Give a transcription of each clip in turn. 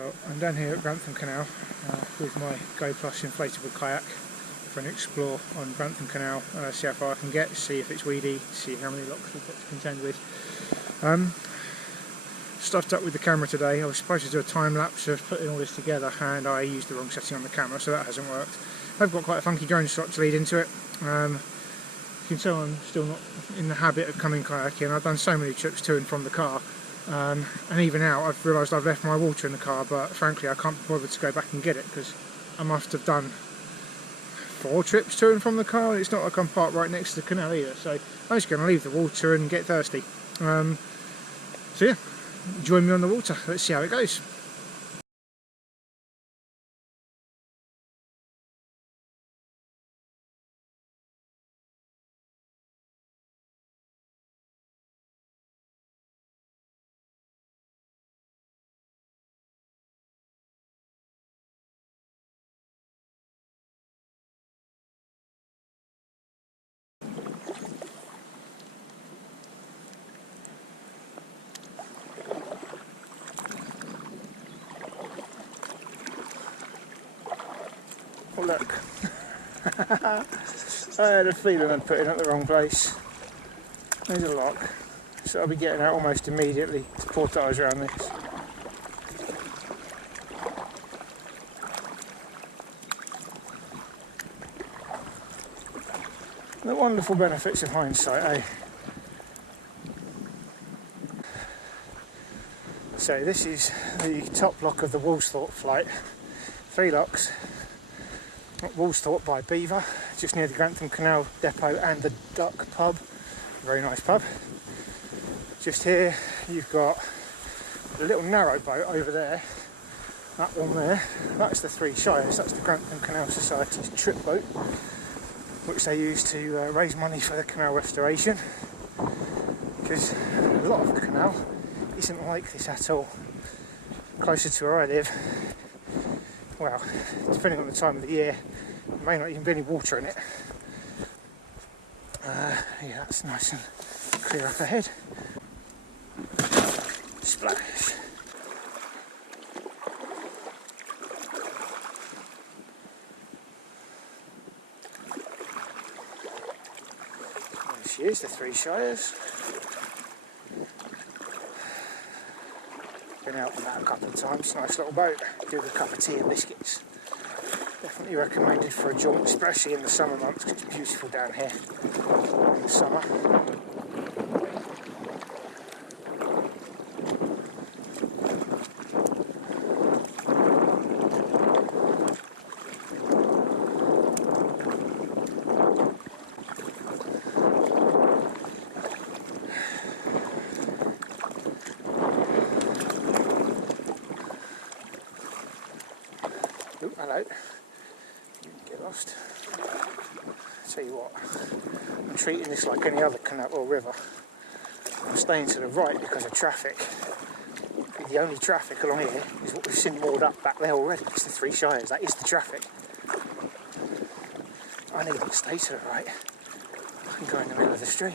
Well, I'm down here at Grantham Canal with my Go Plus inflatable kayak for an explore on Grantham Canal, see how far I can get, see if it's weedy, see how many locks we've got to contend with. Stuffed up with the camera today. I was supposed to do a time lapse of putting all this together and I used the wrong setting on the camera, so that hasn't worked. I've got quite a funky drone shot to lead into it. You can tell I'm still not in the habit of coming kayaking. I've done so many trips to and from the car. And even now I've realised I've left my water in the car, but frankly I can't bother to go back and get it because I must have done 4 trips to and from the car. It's not like I'm parked right next to the canal either, so I'm just going to leave the water and get thirsty. So yeah, join me on the water, let's see how it goes. Oh look, I had a feeling I'd put it at the wrong place. There's a lock, so I'll be getting out almost immediately to portage around this. The wonderful benefits of hindsight, eh? So this is the top lock of the Woolsthorpe flight. 3 locks. At Woolsthorpe by Beaver, just near the Grantham Canal depot and the Duck pub. Very nice pub. Just here you've got a little narrow boat over there. That one there, that's the 3 Shires. That's the Grantham Canal Society's trip boat, which they use to raise money for the canal restoration, because a lot of the canal isn't like this at all. Closer to where I live, well, depending on the time of the year, there may not even be any water in it. Yeah, that's nice and clear up ahead. Splash. There she is, the 3 Shires. Been out on that a couple of times. Nice little boat. Do with a cup of tea and biscuits. Definitely recommended for a jaunt, especially in the summer months, because it's beautiful down here in the summer. Oh, hello. Get lost. Tell you what, I'm treating this like any other canal or river. I'm staying to the right because of traffic. The only traffic along here is what we've seen moored up back there already. It's the 3 Shires, that is the traffic. I need to stay to the right. I can go in the middle of the stream.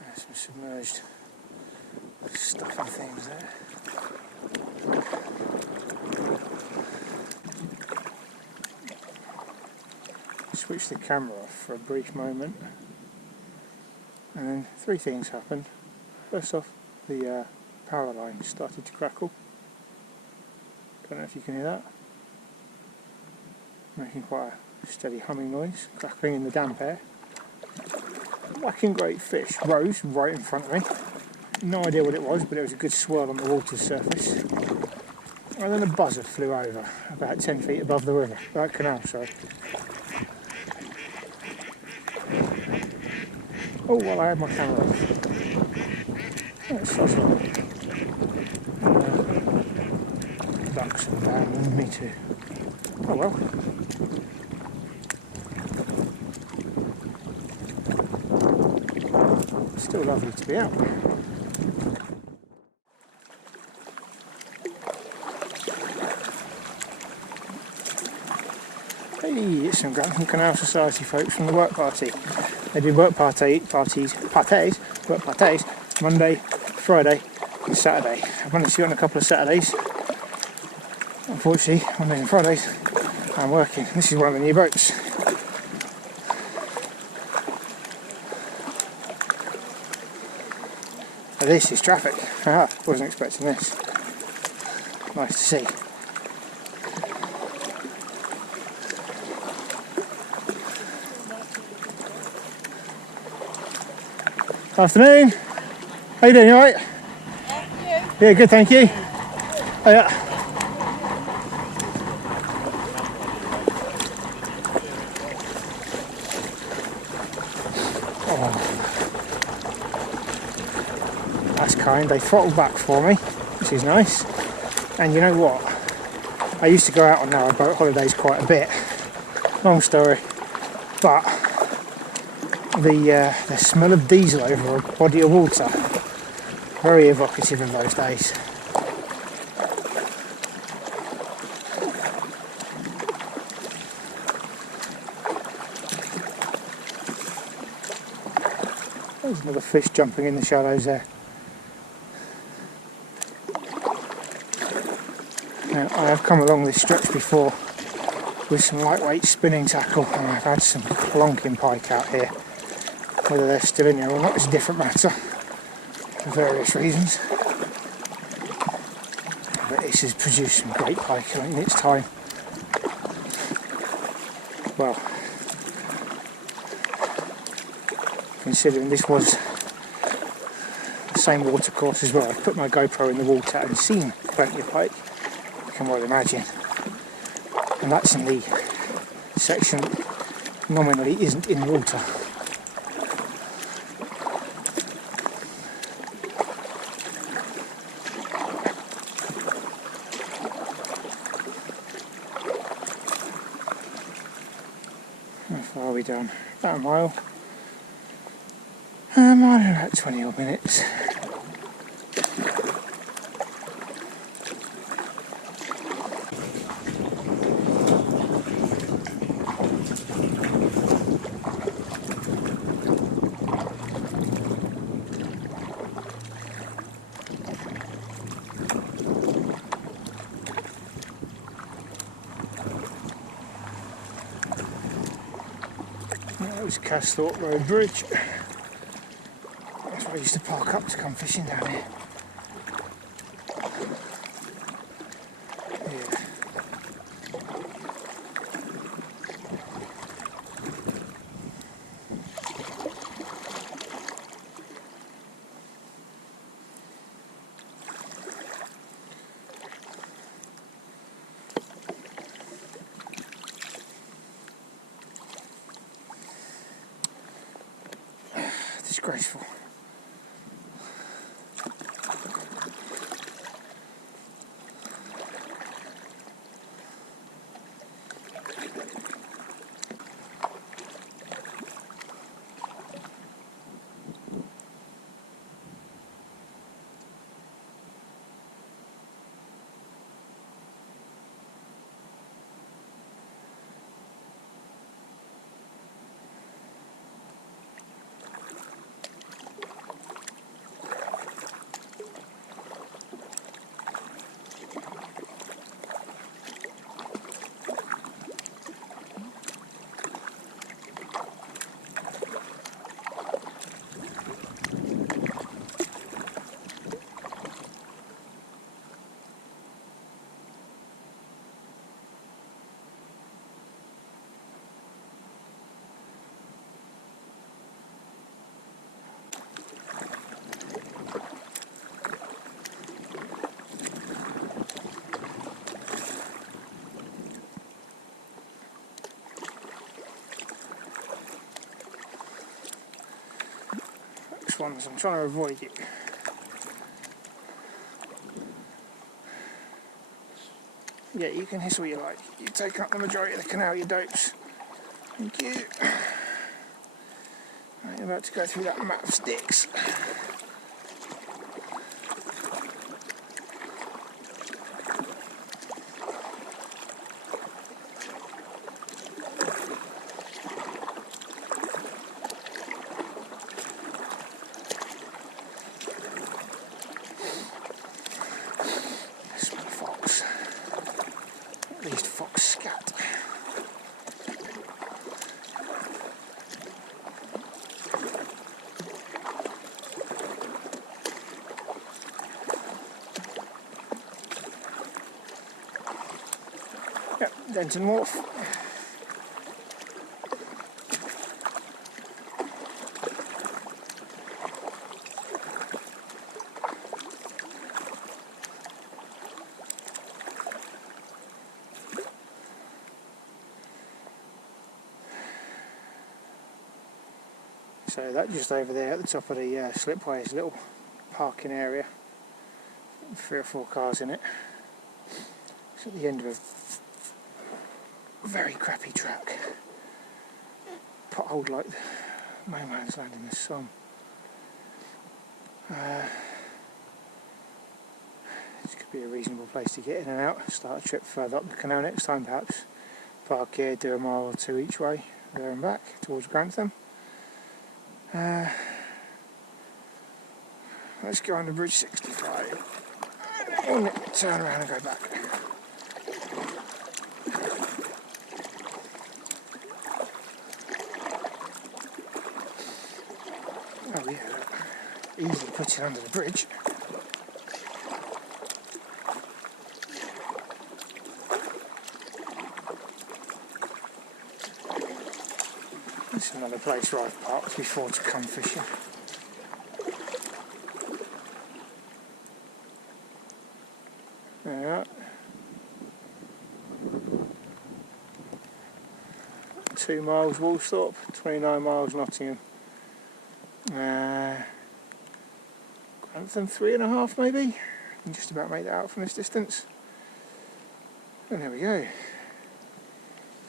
There's some submerged stuff and things there. Switch the camera off for a brief moment, and then 3 things happened. First off, the power line started to crackle. Don't know if you can hear that. Making quite a steady humming noise, crackling in the damp air. Whacking great fish rose right in front of me. No idea what it was, but it was a good swirl on the water's surface. And then a buzzard flew over, about 10 feet above the river, canal, sorry. Oh, well, I had my camera off. That's awesome. Ducks and down, and me too. Oh well. Still lovely to be out. Hey, it's some Grantham Canal Society folks from the work party. They did work parties Monday, Friday, on Saturday. I've managed to do it on a couple of Saturdays. Unfortunately, Mondays and Fridays, I'm working. This is one of the new boats. Now this is traffic. Wasn't expecting this. Nice to see. Afternoon. How you doing? You alright? Yeah, Yeah, good, thank you. Oh, yeah. That's kind. They throttled back for me, which is nice. And you know what? I used to go out on narrowboat holidays quite a bit. Long story. But the smell of diesel over a body of water, very evocative of those days. There's another fish jumping in the shallows there. Now, I have come along this stretch before with some lightweight spinning tackle, and I've had some plonking pike out here. Whether they're still in here or not is a different matter for various reasons. But this has produced some great pike in its time. Well, considering this was the same water course as well, I've put my GoPro in the water and seen plenty of pike, you can well imagine. And that's in the section that nominally isn't in water. How far are we done? About a mile. A mile in about 20 odd minutes. That was Casthorpe Road Bridge. That's where I used to park up to come fishing down here. Yeah. Disgraceful. Ones, I'm trying to avoid it. Yeah, you can hiss all you like. You take up the majority of the canal, you dopes. Thank you. I'm about to go through that mat of sticks. Denton Wharf. So that just over there at the top of the slipway is a little parking area, 3 or 4 cars in it. It's at the end of a very crappy track, potholed like no man's land in the sun. This could be a reasonable place to get in and out. Start a trip further up the canal next time perhaps. Park here, do a mile or 2 each way, there and back towards Grantham. Let's go on to Bridge 65 and turn around and go back. Oh yeah, easy putting under the bridge. This is another place where I've parked before to come fishing. There. 2 miles Woolsthorpe, 29 miles Nottingham. Grantham 3.5 maybe. You can just about make that out from this distance. And there we go.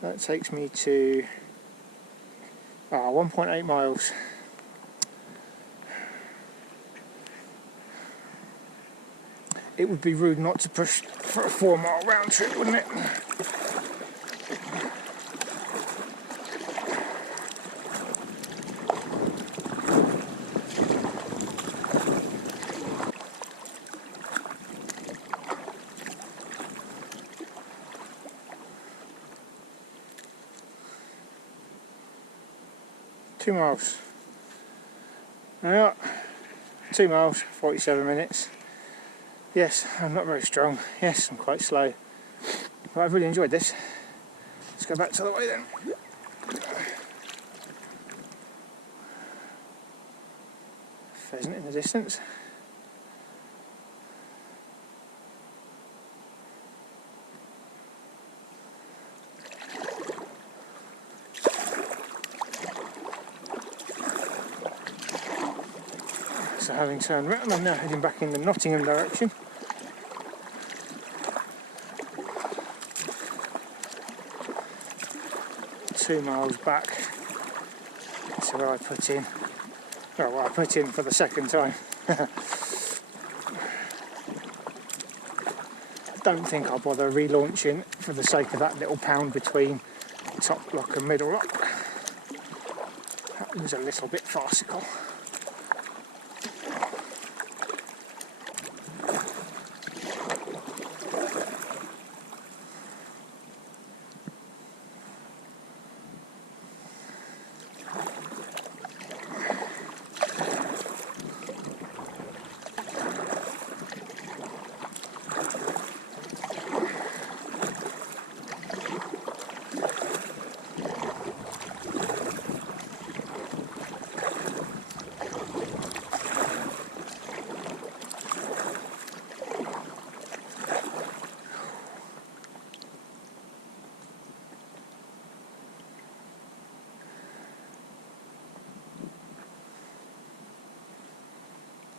So that takes me to 1.8 miles. It would be rude not to push for a 4-mile round trip, wouldn't it? Two miles. Yeah, 2 miles, 47 minutes. Yes, I'm not very strong. Yes, I'm quite slow. But I've really enjoyed this. Let's go back to the way then. Pheasant in the distance. So having turned round, I'm now heading back in the Nottingham direction. Two miles back to where I put in, well, what I put in for the second time. I don't think I'll bother relaunching for the sake of that little pound between top lock and middle lock. That was a little bit farcical.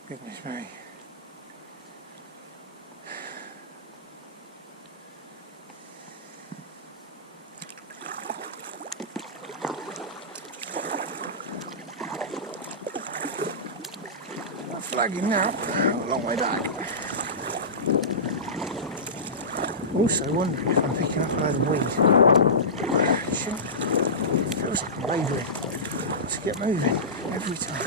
Goodness me. I'm flagging now, a long way back. Also wondering if I'm picking up a load of weed. It feels like I'm labouring to get moving every time.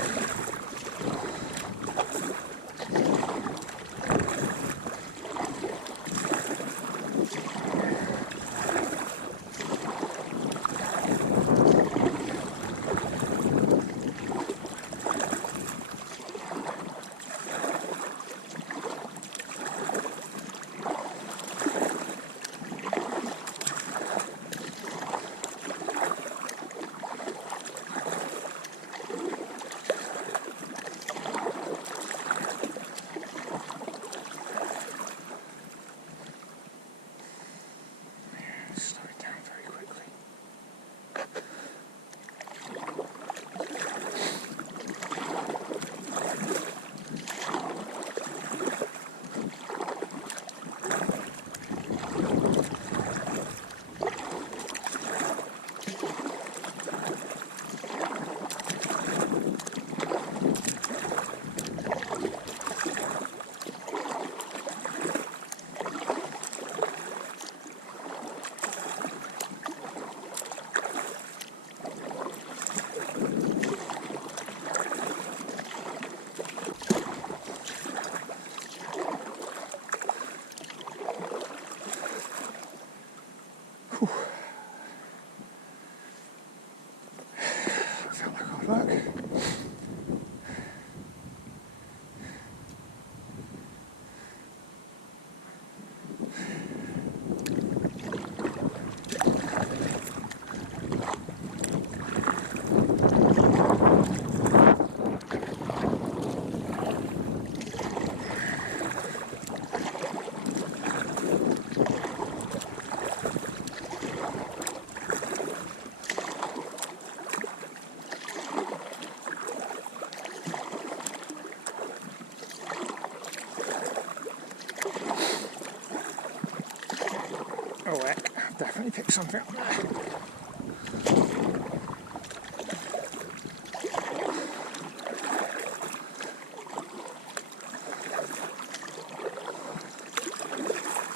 Oh heck, I've definitely picked something up there.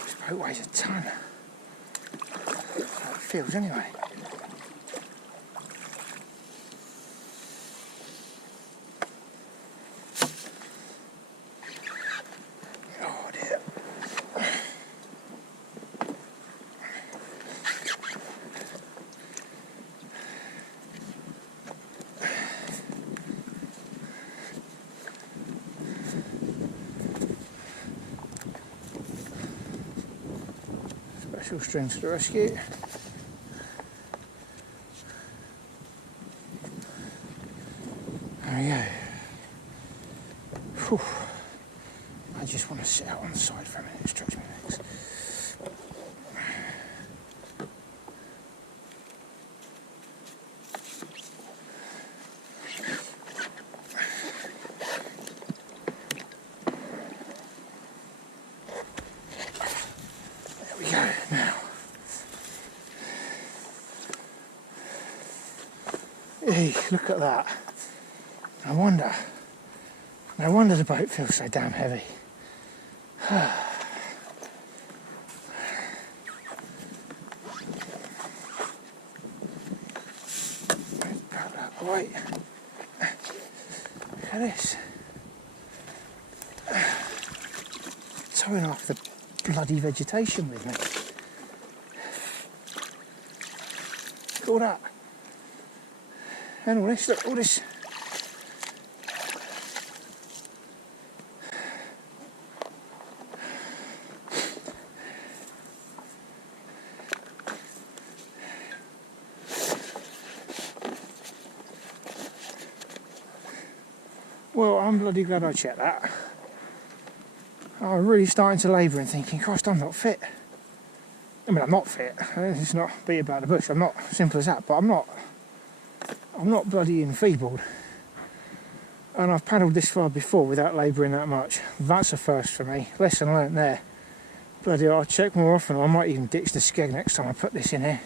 This boat weighs a ton. That's how it feels anyway. Oh dear. Special strings to the rescue. There we go. Whew. I just want to sit out on the side for a minute, stretch my legs. There we go, now. Hey, look at that. No wonder the boat feels so damn heavy. Wait. Look at this. Towing off the bloody vegetation with me. Look at all that. And all this, look, all this. Well, I'm bloody glad I checked that. I'm really starting to labour and thinking, Christ, I'm not fit. I mean, I'm not fit. It's not beat about the bush. I'm not, simple as that. But I'm not bloody enfeebled. And I've paddled this far before without labouring that much. That's a first for me. Lesson learnt there. Bloody hell, I'll check more often. I might even ditch the skeg next time I put this in here.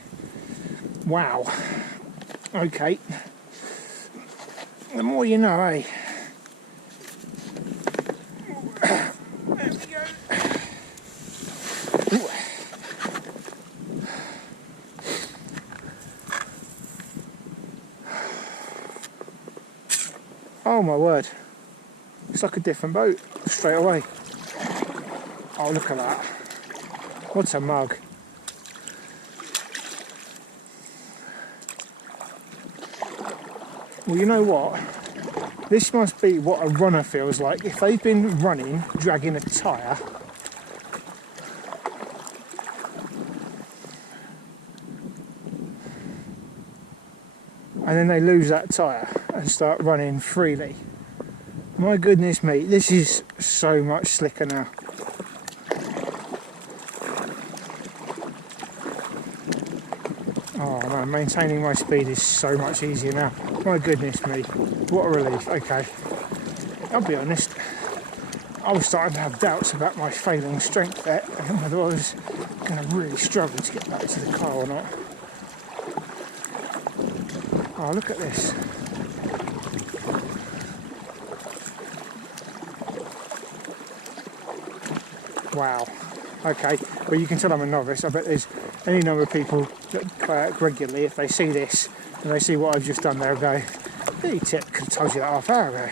Wow. Okay. The more you know, eh? There we go. Ooh. Oh my word. It's like a different boat straight away. Oh, look at that. What's a mug? Well, you know what? This must be what a runner feels like if they've been running, dragging a tyre. And then they lose that tyre and start running freely. My goodness me, this is so much slicker now. Oh man, maintaining my speed is so much easier now. My goodness me, what a relief. Okay, I'll be honest, I was starting to have doubts about my failing strength there and whether I was going to really struggle to get back to the car or not. Oh, look at this. Wow. Okay, well you can tell I'm a novice. I bet there's any number of people that kayak regularly, if they see this and they see what I've just done there, go, hey Tip, could have told you that half hour ago.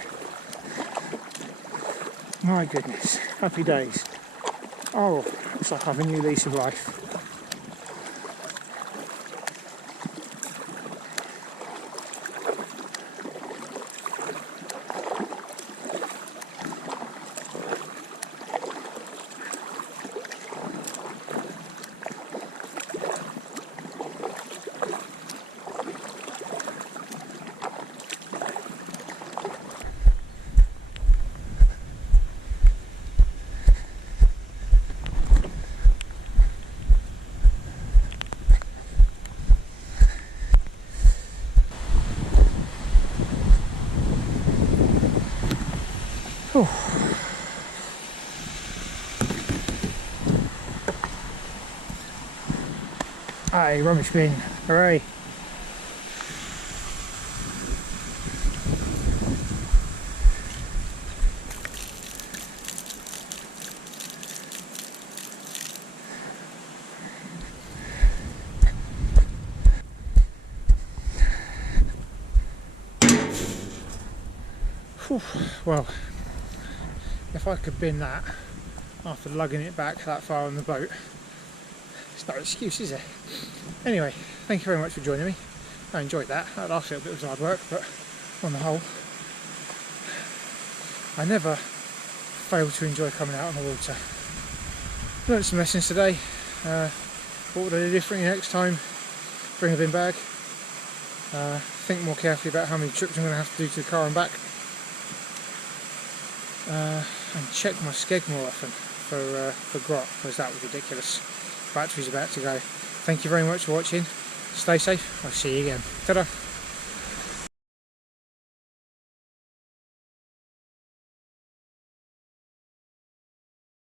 My goodness, happy days. Oh, it's like I have a new lease of life. Aye, rubbish bin. Hooray. Whew. Well, if I could bin that after lugging it back that far on the boat, it's no excuse, is it? Anyway, thank you very much for joining me. I enjoyed that. That last little bit was hard work, but on the whole, I never fail to enjoy coming out on the water. Learned some lessons today. What would I do differently next time? Bring a bin bag. Think more carefully about how many trips I'm going to have to do to the car and back. And check my skeg more often for grot, because that was ridiculous. Battery's about to go. Thank you very much for watching. Stay safe. I'll see you again. Ta-da!